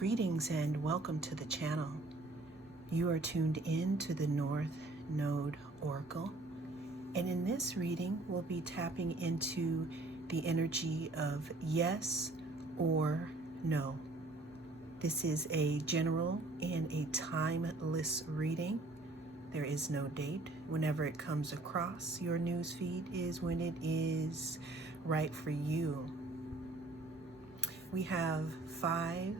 Greetings and welcome to the channel. You are tuned in to the North Node Oracle, and in this reading we'll be tapping into the energy of yes or no. This is a general and a timeless reading. There is no date. Whenever it comes across your news feed is when it is right for you. We have 5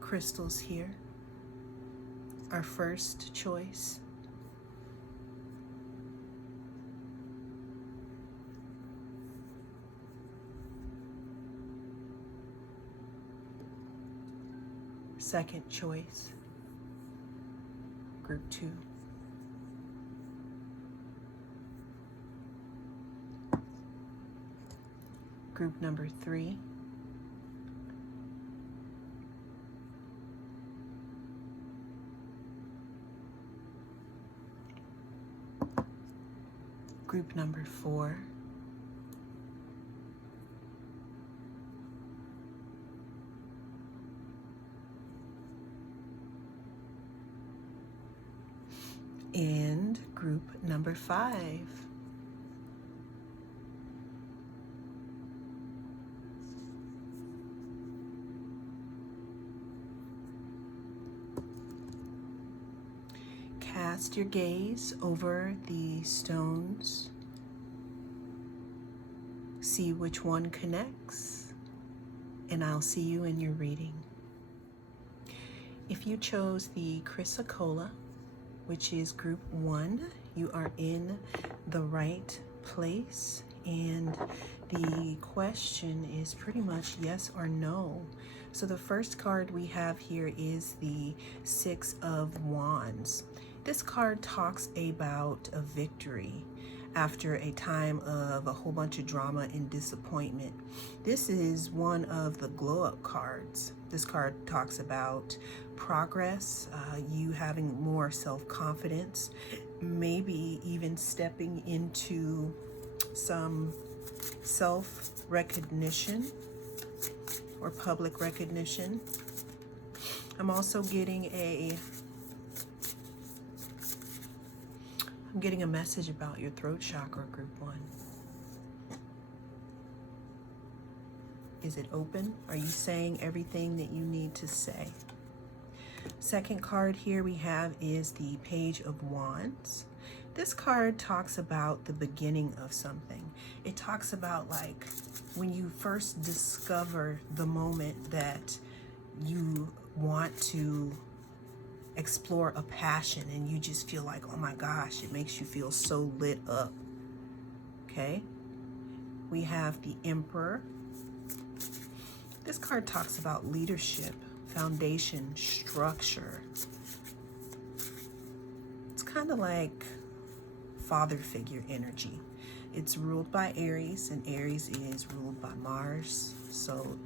crystals here. Our first choice, second choice, group 2, group number 3, group number 4, and group number 5. Cast your gaze over the stones. See which one connects, and I'll see you in your reading. If you chose the chrysocolla, which is group 1, you are in the right place, and the question is pretty much yes or no. So the first card we have here is the 6 of Wands. This card talks about a victory after a time of a whole bunch of drama and disappointment. This is one of the glow-up cards. This card talks about progress, you having more self-confidence, maybe even stepping into some self-recognition or public recognition. I'm also getting a message about your throat chakra, group 1. Is it open? Are you saying everything that you need to say? Second card here we have is the Page of Wands. This card talks about the beginning of something. It talks about like when you first discover the moment that you want to explore a passion and you just feel like, oh my gosh, it makes you feel so lit up. Okay, we have the Emperor. This card talks about leadership, foundation, structure. It's kind of like father figure energy. It's ruled by Aries, and Aries is ruled by Mars. So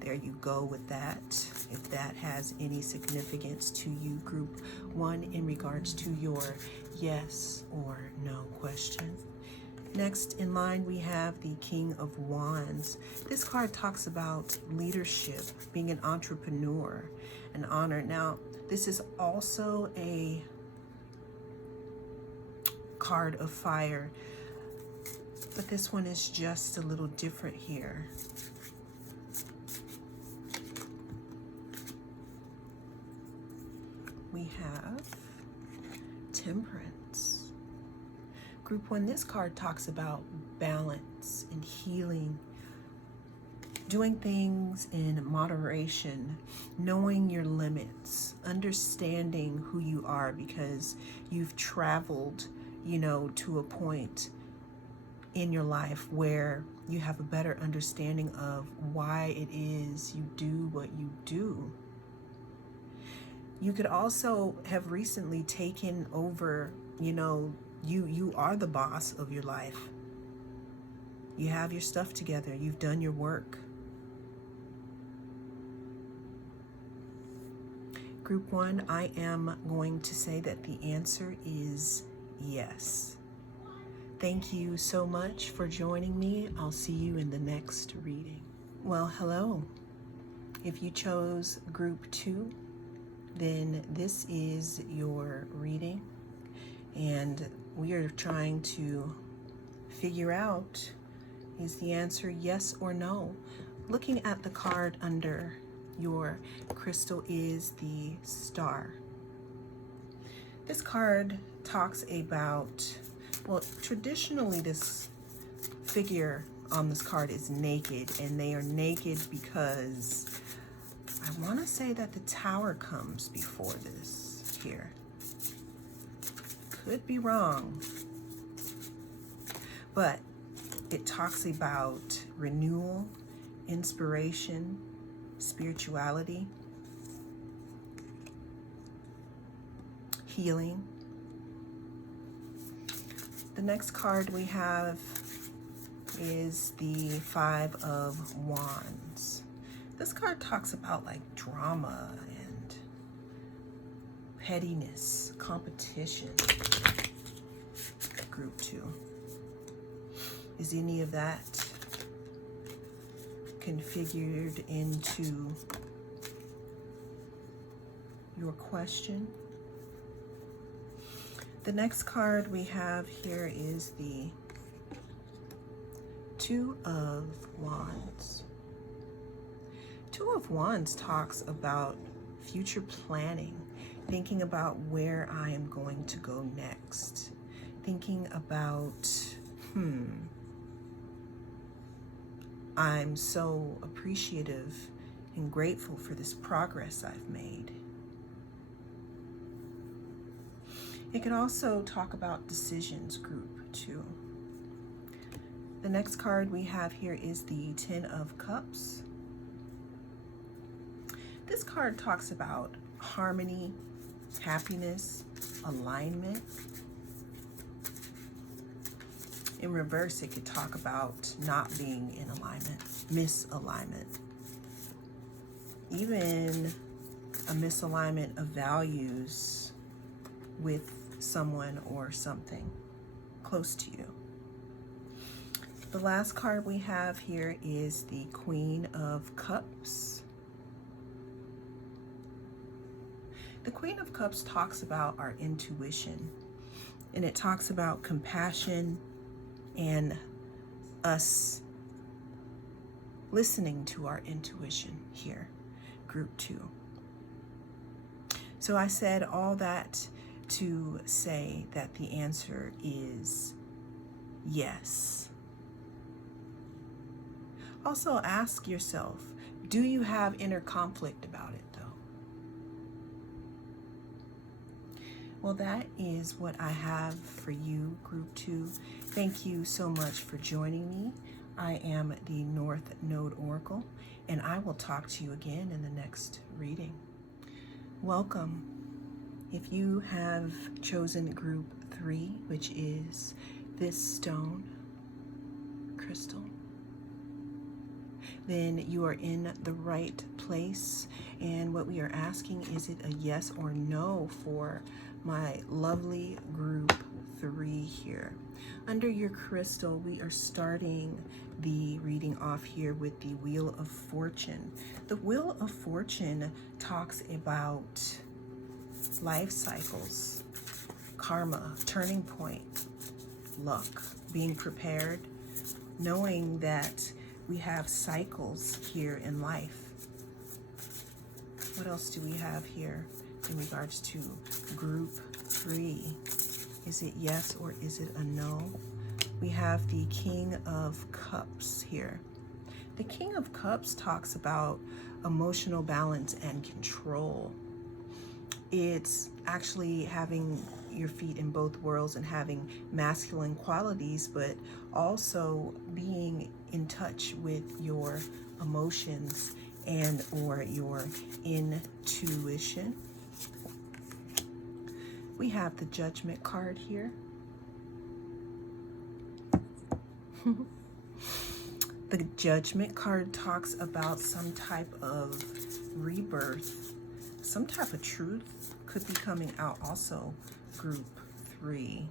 there you go with that. If that has any significance to you, group 1, in regards to your yes or no question. Next in line, we have the King of Wands. This card talks about leadership, being an entrepreneur, an honor. Now, this is also a card of fire, but this one is just a little different here. We have Temperance. Group 1, this card talks about balance and healing, doing things in moderation, knowing your limits, understanding who you are because you've traveled, to a point in your life where you have a better understanding of why it is you do what you do. You could also have recently taken over, you are the boss of your life. You have your stuff together. You've done your work. Group 1, I am going to say that the answer is yes. Thank you so much for joining me. I'll see you in the next reading. Well, hello. If you chose group 2, then this is your reading, and we are trying to figure out, is the answer yes or no? Looking at the card under your crystal is the star. This card talks about, well, traditionally this figure on this card is naked, and they are naked because I want to say that the Tower comes before this here. Could be wrong, but it talks about renewal, inspiration, spirituality, healing. The next card we have is the 5 of Wands. This card talks about like drama and pettiness, competition. Group 2. Is any of that configured into your question? The next card we have here is the 2 of Wands. 2 of Wands talks about future planning, thinking about where I am going to go next, thinking about, I'm so appreciative and grateful for this progress I've made. It can also talk about decisions, group 2. The next card we have here is the 10 of Cups. This card talks about harmony, happiness, alignment. In reverse, it could talk about not being in alignment, misalignment. Even a misalignment of values with someone or something close to you. The last card we have here is the Queen of Cups. The Queen of Cups talks about our intuition, and it talks about compassion and us listening to our intuition here, group 2. So I said all that to say that the answer is yes. Also ask yourself, do you have inner conflict about it though? Well, that is what I have for you, group 2. Thank you so much for joining me. I am the North Node Oracle, and I will talk to you again in the next reading. Welcome. If you have chosen group 3, which is this stone crystal, then you are in the right place. And what we are asking, is it a yes or no for my lovely group 3 here? Under your crystal, we are starting the reading off here with the Wheel of Fortune. The Wheel of Fortune talks about life cycles, karma, turning point, luck, being prepared, knowing that we have cycles here in life. What else do we have here in regards to group 3? Is it yes or is it a no? We have the King of Cups here. The King of Cups talks about emotional balance and control. It's actually having your feet in both worlds and having masculine qualities, but also being in touch with your emotions and or your intuition. We have the Judgment card here. The Judgment card talks about some type of rebirth, some type of truth could be coming out also, group 3.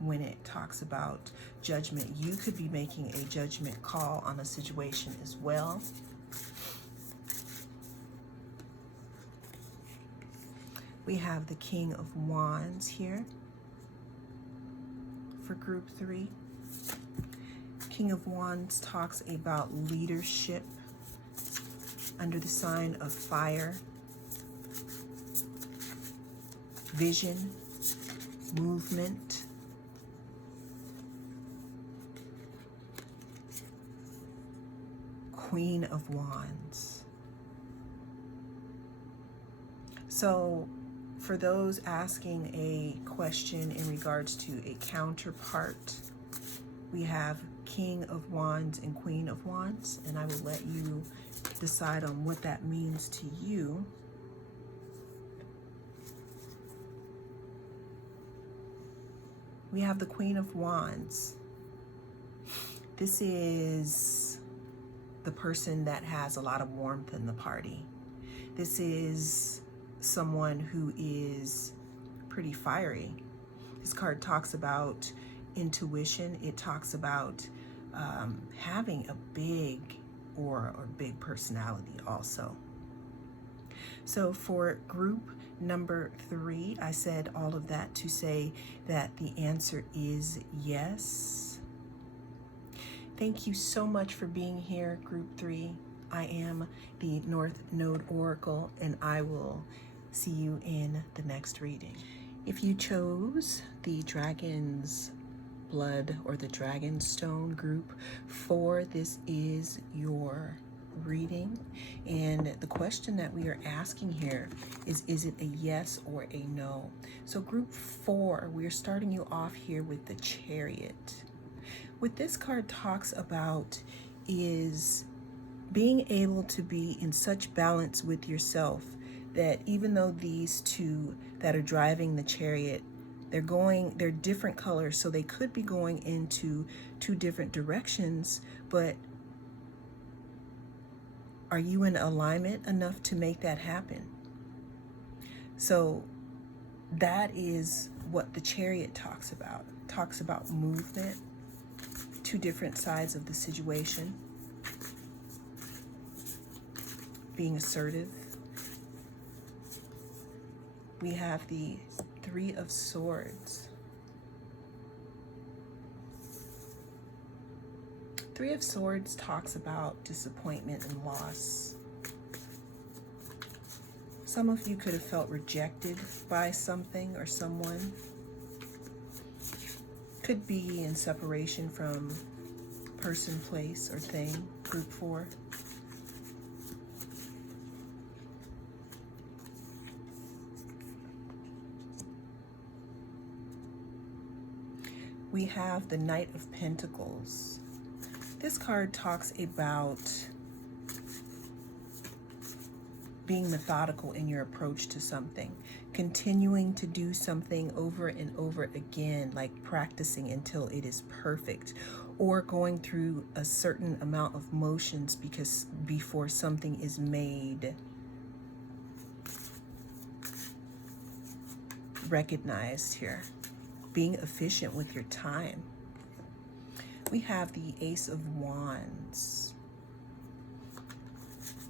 When it talks about judgment, you could be making a judgment call on a situation as well. We have the King of Wands here for group 3. King of Wands talks about leadership under the sign of fire, vision, movement. Queen of Wands. So for those asking a question in regards to a counterpart, we have King of Wands and Queen of Wands, and I will let you decide on what that means to you. We have the Queen of Wands. This is the person that has a lot of warmth in the party. This is someone who is pretty fiery. This card talks about intuition. It talks about having a big aura or big personality also. So for group number 3, I said all of that to say that the answer is yes. Thank you so much for being here, group 3. I am the North Node Oracle, and I will see you in the next reading. If you chose the Dragon's Blood or the Dragonstone group 4, this is your reading. And the question that we are asking here is it a yes or a no? So group 4, we're starting you off here with the Chariot. What this card talks about is being able to be in such balance with yourself that even though these two that are driving the chariot, they're different colors, so they could be going into 2 different directions, but are you in alignment enough to make that happen? So that is what the Chariot talks about. It talks about movement, 2 different sides of the situation, being assertive. We have the 3 of Swords. 3 of Swords talks about disappointment and loss. Some of you could have felt rejected by something or someone. Could be in separation from person, place, or thing, group 4. We have the Knight of Pentacles. This card talks about being methodical in your approach to something, continuing to do something over and over again, like practicing until it is perfect, or going through a certain amount of motions because before something is made recognized here. Being efficient with your time. We have the Ace of Wands.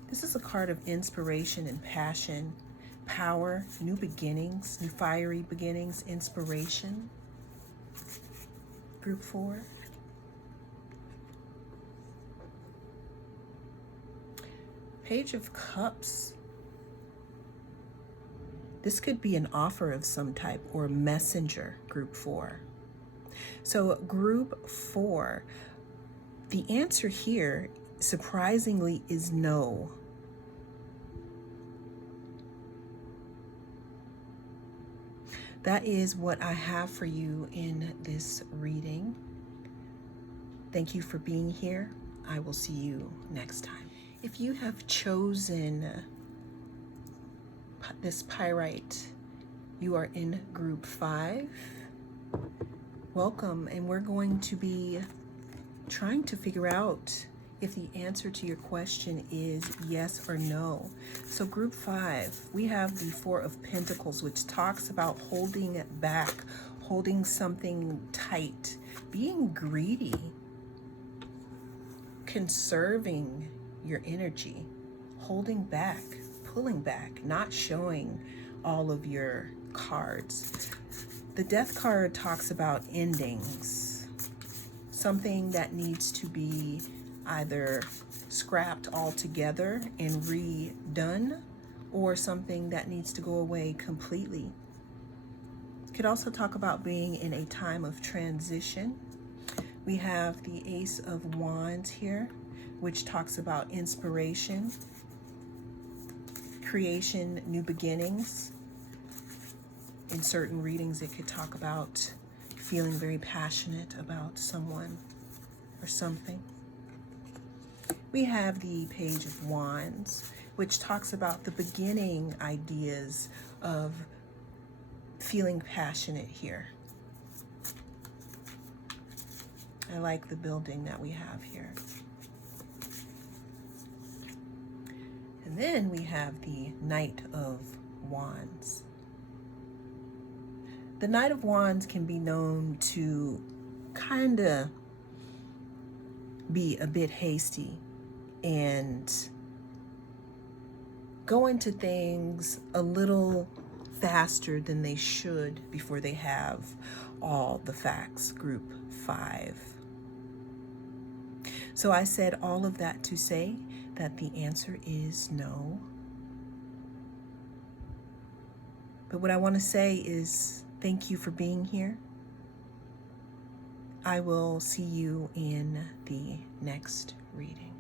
This is a card of inspiration and passion, power, new beginnings, new fiery beginnings, inspiration. Group 4. Page of Cups. This could be an offer of some type or a messenger, group 4. So group 4, the answer here, surprisingly, is no. That is what I have for you in this reading. Thank you for being here. I will see you next time. If you have chosen this pyrite, you are in group 5. Welcome, and we're going to be trying to figure out if the answer to your question is yes or no. So group 5, we have the 4 of Pentacles, which talks about holding it back, holding something tight, being greedy, conserving your energy, holding back, pulling back, not showing all of your cards. The Death card talks about endings, something that needs to be either scrapped altogether and redone, or something that needs to go away completely. Could also talk about being in a time of transition. We have the Ace of Wands here, which talks about inspiration, creation, new beginnings. In certain readings, it could talk about feeling very passionate about someone or something. We have the Page of Wands, which talks about the beginning ideas of feeling passionate here. I like the building that we have here. And then we have the Knight of Wands. The Knight of Wands can be known to kind of be a bit hasty and go into things a little faster than they should before they have all the facts. Group 5. So I said all of that to say that the answer is no. But what I want to say is thank you for being here. I will see you in the next reading.